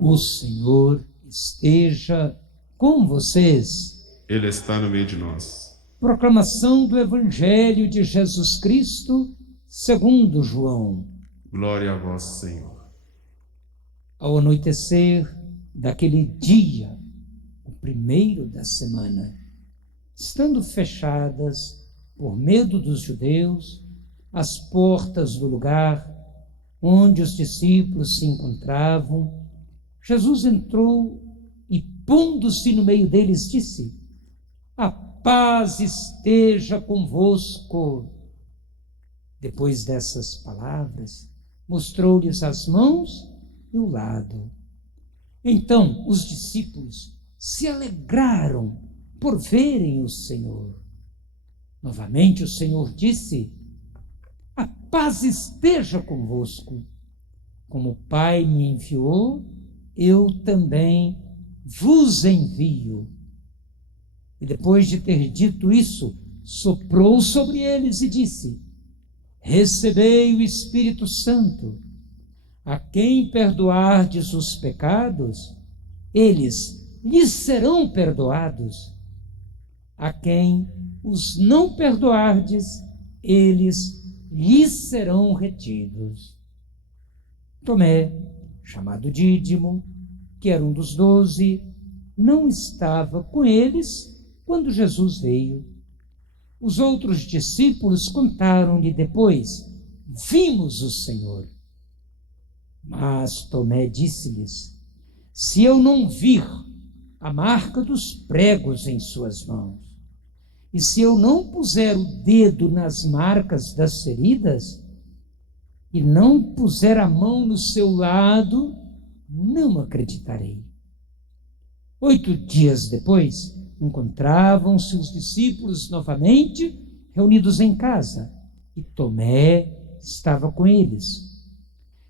O Senhor esteja com vocês. Ele está no meio de nós. Proclamação do Evangelho de Jesus Cristo, segundo João. Glória a vós, Senhor. Ao anoitecer daquele dia, o primeiro da semana, estando fechadas, por medo dos judeus, as portas do lugar onde os discípulos se encontravam, Jesus entrou e, pondo-se no meio deles, disse: "A paz esteja convosco." Depois dessas palavras, mostrou-lhes as mãos e o lado. Então os discípulos se alegraram por verem o Senhor. Novamente o Senhor disse: "A paz esteja convosco. Como o Pai me enviou, eu também vos envio." E depois de ter dito isso, soprou sobre eles e disse: "Recebei o Espírito Santo. A quem perdoardes os pecados, eles lhes serão perdoados. A quem os não perdoardes, eles lhes serão retidos." Tomé, chamado Dídimo, que era um dos 12, não estava com eles quando Jesus veio. Os outros discípulos contaram-lhe depois: "Vimos o Senhor." Mas Tomé disse-lhes: "Se eu não vir a marca dos pregos em suas mãos, e se eu não puser o dedo nas marcas das feridas, e não puser a mão no seu lado, não acreditarei." 8 dias depois, encontravam-se os discípulos novamente reunidos em casa, e Tomé estava com eles.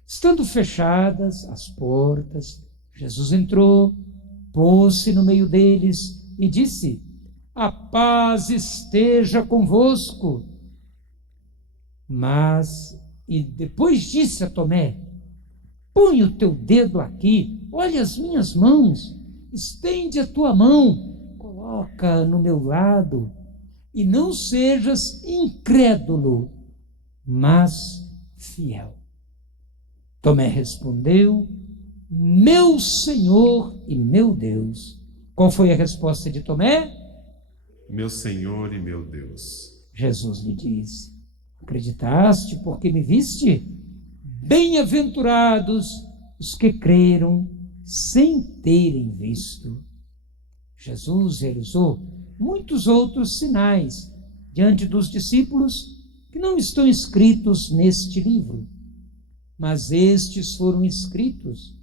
Estando fechadas as portas, Jesus entrou, pôs-se no meio deles e disse: "A paz esteja convosco." E depois disse a Tomé: "Põe o teu dedo aqui, olha as minhas mãos, estende a tua mão, coloca no meu lado, e não sejas incrédulo, mas fiel." Tomé respondeu: "Meu Senhor e meu Deus." Qual foi a resposta de Tomé? Meu Senhor e meu Deus. Jesus lhe disse: "Acreditaste porque me viste? Bem-aventurados os que creram sem terem visto." Jesus realizou muitos outros sinais diante dos discípulos que não estão escritos neste livro, mas estes foram escritos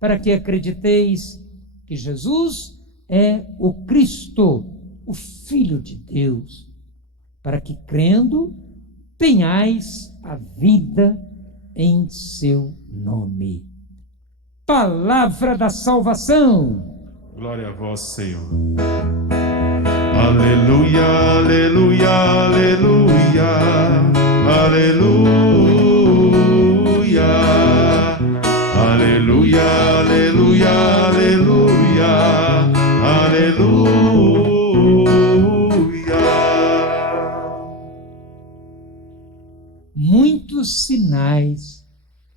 para que acrediteis que Jesus é o Cristo, o Filho de Deus, para que, crendo, tenhais a vida em seu nome. Palavra da salvação. Glória a vós, Senhor. Aleluia, aleluia, aleluia, aleluia. Aleluia, aleluia, aleluia, aleluia. Muitos sinais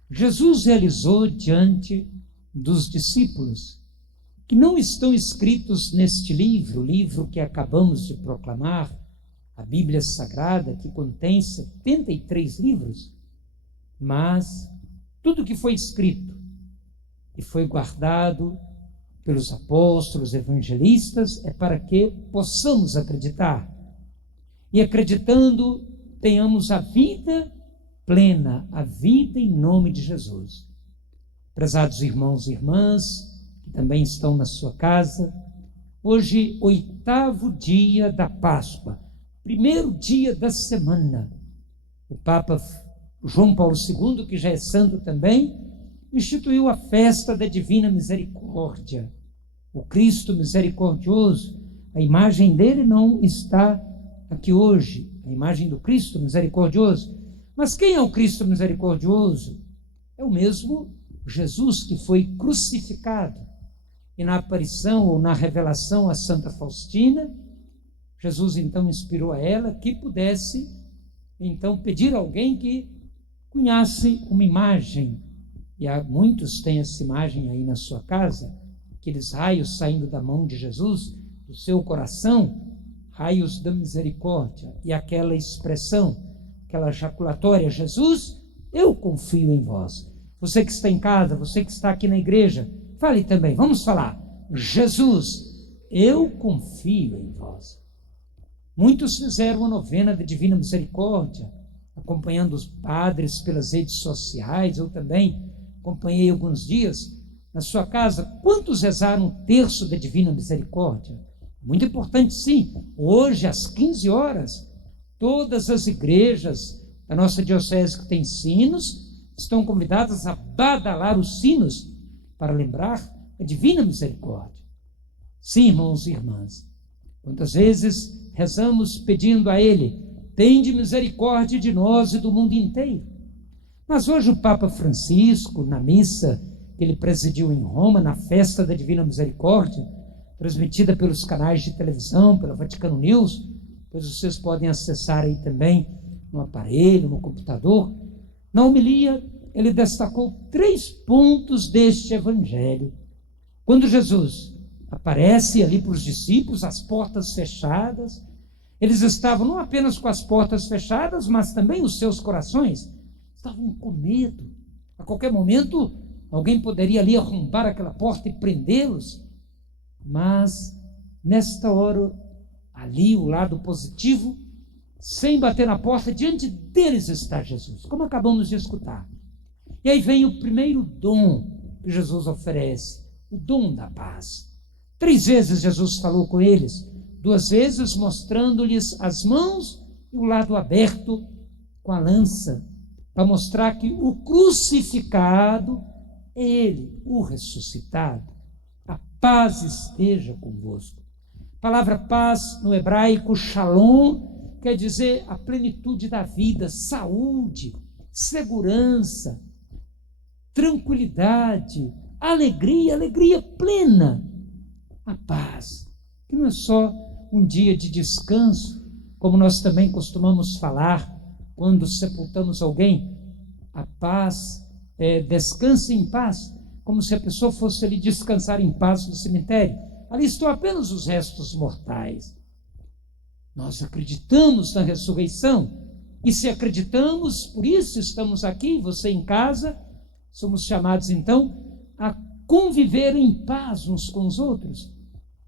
Jesus realizou diante dos discípulos, que não estão escritos neste livro, o livro que acabamos de proclamar, a Bíblia Sagrada, que contém 73 livros, mas tudo que foi escrito e foi guardado pelos apóstolos, evangelistas, é para que possamos acreditar. E acreditando, tenhamos a vida plena, a vida em nome de Jesus. Prezados irmãos e irmãs, que também estão na sua casa, hoje, 8º dia da Páscoa, primeiro dia da semana. O Papa João Paulo II, que já é santo também, instituiu a festa da Divina Misericórdia. O Cristo misericordioso, a imagem dele não está aqui hoje, a imagem do Cristo misericordioso. Mas quem é o Cristo misericordioso? É o mesmo Jesus que foi crucificado. E na aparição ou na revelação a Santa Faustina, Jesus então inspirou a ela que pudesse então pedir a alguém que cunhasse uma imagem. E há muitos têm essa imagem aí na sua casa, aqueles raios saindo da mão de Jesus, do seu coração, raios da misericórdia, e aquela expressão, aquela jaculatória: Jesus, eu confio em vós. Você que está em casa, você que está aqui na igreja, fale também, vamos falar: Jesus, eu confio em vós. Muitos fizeram a novena da Divina Misericórdia, acompanhando os padres pelas redes sociais. Eu também acompanhei alguns dias. Na sua casa, quantos rezaram o terço da Divina Misericórdia? Muito importante, sim. Hoje, às 15 horas, todas as igrejas da nossa diocese que tem sinos estão convidadas a badalar os sinos para lembrar a Divina Misericórdia. Sim, irmãos e irmãs, quantas vezes rezamos pedindo a Ele: tende misericórdia de nós e do mundo inteiro. Mas hoje o Papa Francisco, na missa que ele presidiu em Roma, na festa da Divina Misericórdia, transmitida pelos canais de televisão, pela Vaticano News, pois vocês podem acessar aí também no aparelho, no computador. Na homilia, ele destacou 3 pontos deste evangelho. Quando Jesus aparece ali para os discípulos, as portas fechadas, eles estavam não apenas com as portas fechadas, mas também os seus corações estavam com medo. A qualquer momento, alguém poderia ali arrombar aquela porta e prendê-los. Mas, nesta hora, ali o lado positivo, sem bater na porta, diante deles está Jesus, como acabamos de escutar. E aí vem o primeiro dom que Jesus oferece, o dom da paz. 3 vezes Jesus falou com eles, 2 vezes mostrando-lhes as mãos e o lado aberto com a lança, para mostrar que o crucificado é Ele, o ressuscitado. A paz esteja convosco. A palavra paz no hebraico, shalom, quer dizer a plenitude da vida, saúde, segurança, tranquilidade, alegria plena. A paz, que não é só um dia de descanso, como nós também costumamos falar quando sepultamos alguém. A paz descanse em paz, como se a pessoa fosse ali descansar em paz no cemitério. Ali estão apenas os restos mortais. Nós acreditamos na ressurreição, e se acreditamos, por isso estamos aqui, você em casa, somos chamados então a conviver em paz uns com os outros,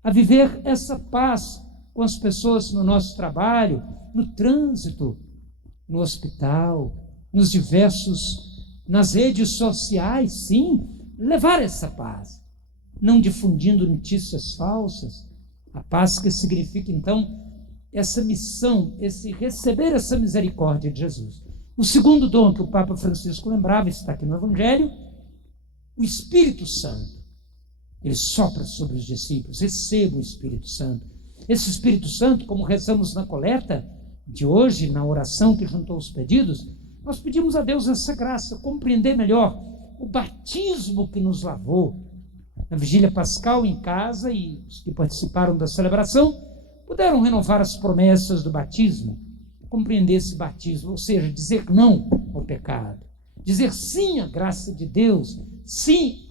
a viver essa paz com as pessoas no nosso trabalho, no trânsito, no hospital, nas redes sociais, sim, levar essa paz, não difundindo notícias falsas. A paz que significa então essa missão, esse receber essa misericórdia de Jesus. O segundo dom que o Papa Francisco lembrava, está aqui no Evangelho, o Espírito Santo. Ele sopra sobre os discípulos: receba o Espírito Santo. Esse Espírito Santo, como rezamos na coleta de hoje, na oração que juntou os pedidos, nós pedimos a Deus essa graça, compreender melhor o batismo que nos lavou. Na vigília pascal em casa, e os que participaram da celebração puderam renovar as promessas do batismo, compreender esse batismo, ou seja, dizer não ao pecado, dizer sim à graça de Deus, sim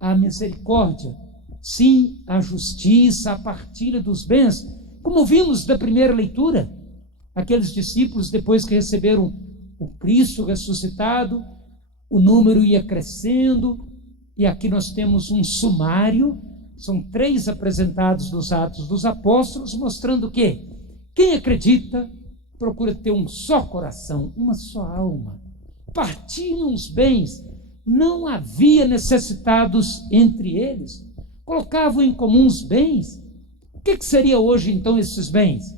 à misericórdia, sim à justiça, à partilha dos bens, como vimos da primeira leitura. Aqueles discípulos, depois que receberam o Cristo ressuscitado, o número ia crescendo, e aqui nós temos um sumário, são 3 apresentados nos Atos dos Apóstolos, mostrando que quem acredita procura ter um só coração, uma só alma, partilham os bens, não havia necessitados entre eles, colocavam em comum os bens. O que seria hoje então esses bens?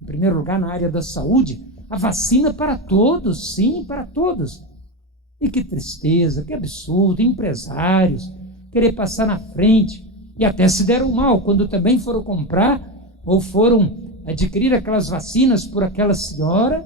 Em primeiro lugar, na área da saúde, a vacina para todos, sim, para todos. E que tristeza, que absurdo, empresários querer passar na frente, e até se deram mal quando também foram comprar ou foram adquirir aquelas vacinas por aquela senhora,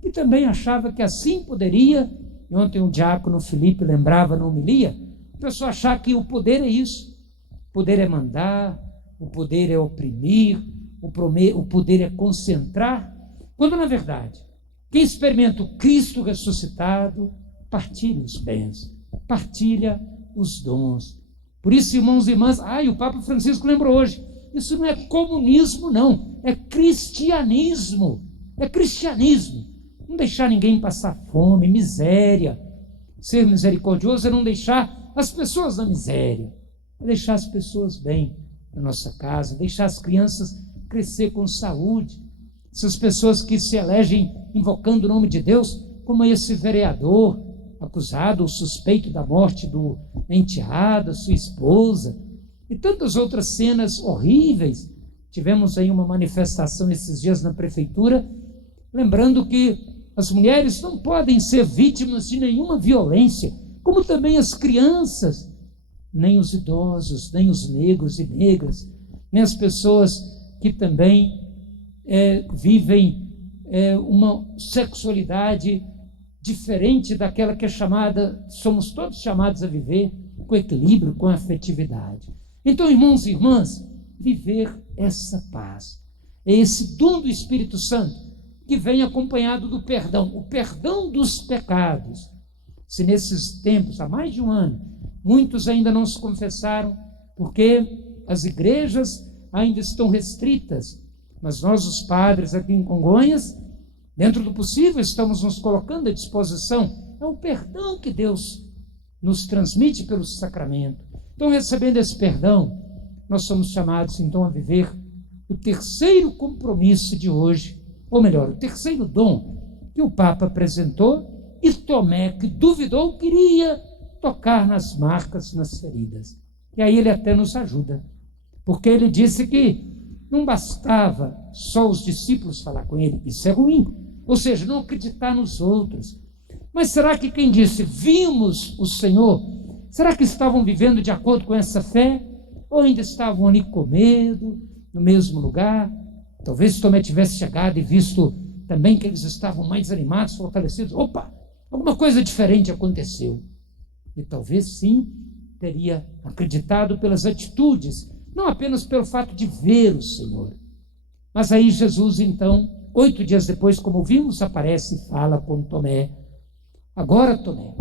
que também achava que assim poderia E ontem o diácono Felipe lembrava na homilia, a pessoa achar que o poder é isso. O poder é mandar, o poder é oprimir, o poder é concentrar, quando na verdade, quem experimenta o Cristo ressuscitado, partilha os bens, partilha os dons. Por isso, irmãos e irmãs, e o Papa Francisco lembrou hoje, isso não é comunismo não, é cristianismo, não deixar ninguém passar fome, miséria. Ser misericordioso é não deixar as pessoas na miséria, é deixar as pessoas bem na nossa casa, deixar as crianças crescer com saúde. Essas pessoas que se elegem invocando o nome de Deus, como esse vereador acusado ou suspeito da morte do enteado, sua esposa, e tantas outras cenas horríveis. Tivemos aí uma manifestação esses dias na prefeitura, lembrando que as mulheres não podem ser vítimas de nenhuma violência, como também as crianças, nem os idosos, nem os negros e negras, nem as pessoas que também vivem uma sexualidade diferente daquela que é chamada, somos todos chamados a viver com equilíbrio, com afetividade. Então, irmãos e irmãs, viver essa paz é esse dom do Espírito Santo que vem acompanhado do perdão, o perdão dos pecados. Se nesses tempos, há mais de um ano, muitos ainda não se confessaram, porque as igrejas ainda estão restritas, mas nós, os padres aqui em Congonhas, dentro do possível, estamos nos colocando à disposição. É o perdão que Deus nos transmite pelo sacramento. Então, recebendo esse perdão, nós somos chamados, então, a viver o terceiro compromisso de hoje, ou melhor, o terceiro dom que o Papa apresentou, e Tomé, que duvidou, queria tocar nas marcas, nas feridas. E aí ele até nos ajuda, porque ele disse que não bastava só os discípulos falar com ele, isso é ruim, ou seja, não acreditar nos outros. Mas será que quem disse, vimos o Senhor, será que estavam vivendo de acordo com essa fé? Ou ainda estavam ali com medo, no mesmo lugar? Talvez Tomé tivesse chegado e visto também que eles estavam mais animados, fortalecidos. Opa, alguma coisa diferente aconteceu. E talvez sim, teria acreditado pelas atitudes, não apenas pelo fato de ver o Senhor. Mas aí Jesus, então, 8 dias depois, como vimos, aparece e fala com Tomé. Agora, Tomé,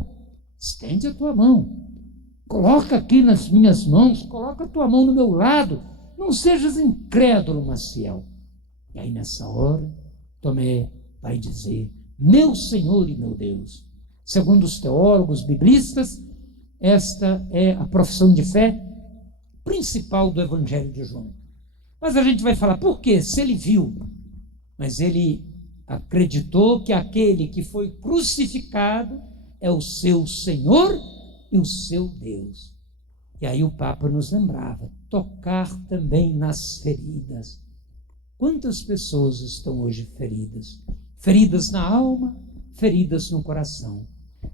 estende a tua mão. Coloca aqui nas minhas mãos, coloca a tua mão no meu lado. Não sejas incrédulo, mas fiel. E aí, nessa hora, Tomé vai dizer, meu Senhor e meu Deus. Segundo os teólogos biblistas, esta é a profissão de fé principal do Evangelho de João. Mas a gente vai falar, por quê? Se ele viu, mas ele acreditou que aquele que foi crucificado é o seu Senhor e o seu Deus. E aí o Papa nos lembrava, tocar também nas feridas. Quantas pessoas estão hoje feridas? Feridas na alma, feridas no coração.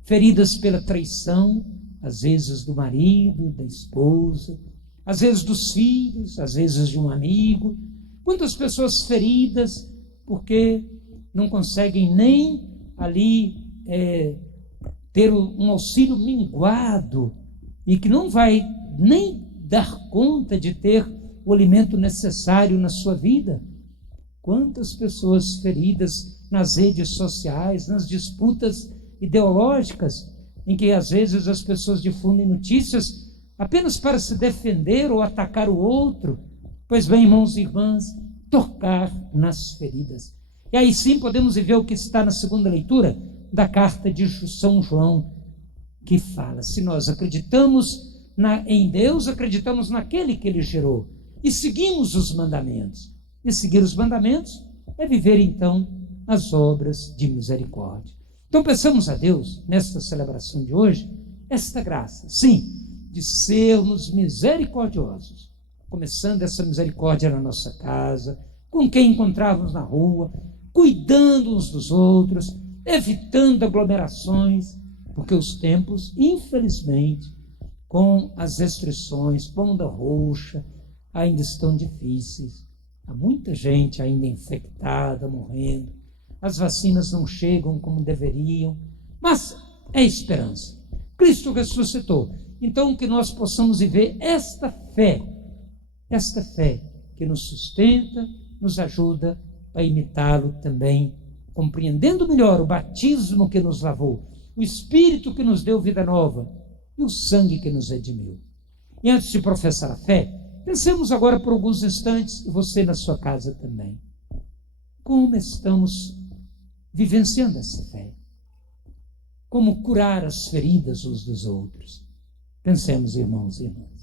Feridas pela traição, às vezes do marido, da esposa, às vezes dos filhos, às vezes de um amigo. Quantas pessoas feridas porque não conseguem nem ali ter um auxílio minguado e que não vai nem dar conta de ter o alimento necessário na sua vida. Quantas pessoas feridas nas redes sociais, nas disputas ideológicas, em que às vezes as pessoas difundem notícias apenas para se defender ou atacar o outro. Pois bem, irmãos e irmãs, tocar nas feridas. E aí sim podemos ver o que está na segunda leitura da carta de São João, que fala, se nós acreditamos em Deus, acreditamos naquele que ele gerou e seguimos os mandamentos. E seguir os mandamentos é viver então as obras de misericórdia. Então peçamos a Deus, nesta celebração de hoje, esta graça, sim, de sermos misericordiosos, começando essa misericórdia na nossa casa, com quem encontrarmos na rua, cuidando uns dos outros, evitando aglomerações, porque os tempos, infelizmente, com as restrições, com a onda roxa, ainda estão difíceis. Há muita gente ainda infectada, morrendo. As vacinas não chegam como deveriam. Mas é esperança. Cristo ressuscitou. Então, que nós possamos viver esta fé que nos sustenta, nos ajuda a imitá-lo também, compreendendo melhor o batismo que nos lavou, o Espírito que nos deu vida nova e o sangue que nos redimiu. E antes de professar a fé, pensemos agora por alguns instantes, e você na sua casa também, como estamos vivenciando essa fé? Como curar as feridas uns dos outros? Pensemos, irmãos e irmãs.